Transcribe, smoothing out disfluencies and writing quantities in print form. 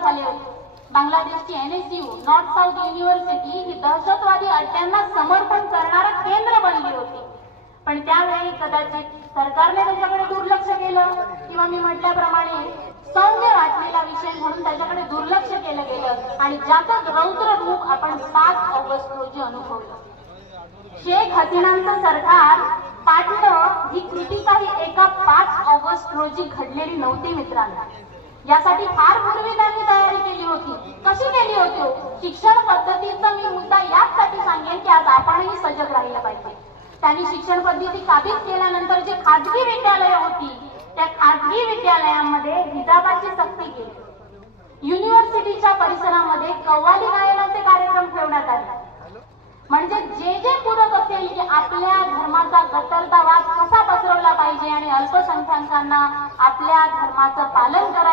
झाले होते. बांगलादेशची NSU north south university ही दहशतवादी अड्ड्यांना समर्पण करणारं केंद्र बनली होती. पण त्यावेळी कदाचित सरकारने त्याच्याकडे दुर्लक्ष केलं किंवा मी म्हटल्याप्रमाणे सौम्य वाटलेला विषय म्हणून त्याच्याकडे दुर्लक्ष केलं गेलं आणि ज्याचं रौद्र रूप आपण 5 ऑगस्ट रोजी अनुभवलं. शेख हसीनांचं सरकार पाडणं ही कृती काही एका 5 ऑगस्ट रोजी घडलेली नव्हती मित्रांनो. यासाठी फार पूर्वी त्यांनी तयारी केली होती. कशी केली होती? शिक्षण पद्धतीचा मी मुद्दा यासाठी सांगेन की आज आपणही सजग राहिलं पाहिजे. त्यांनी शिक्षण पद्धती काबीज केल्यानंतर जी खाजगी विद्यालय होती त्या खाजगी विद्यालयांमध्ये हिजाबाची सक्ती केली. युनिव्हर्सिटीच्या परिसरामध्ये कव्वाली गायनाचे कार्यक्रम ठेवण्यात आले. म्हणजे जे जे पूरक असेल की आपल्या धर्माचा कट्टरतावाद कसा पसरवला पाहिजे आणि अल्पसंख्याकांना आपल्या धर्माचं पालन करायला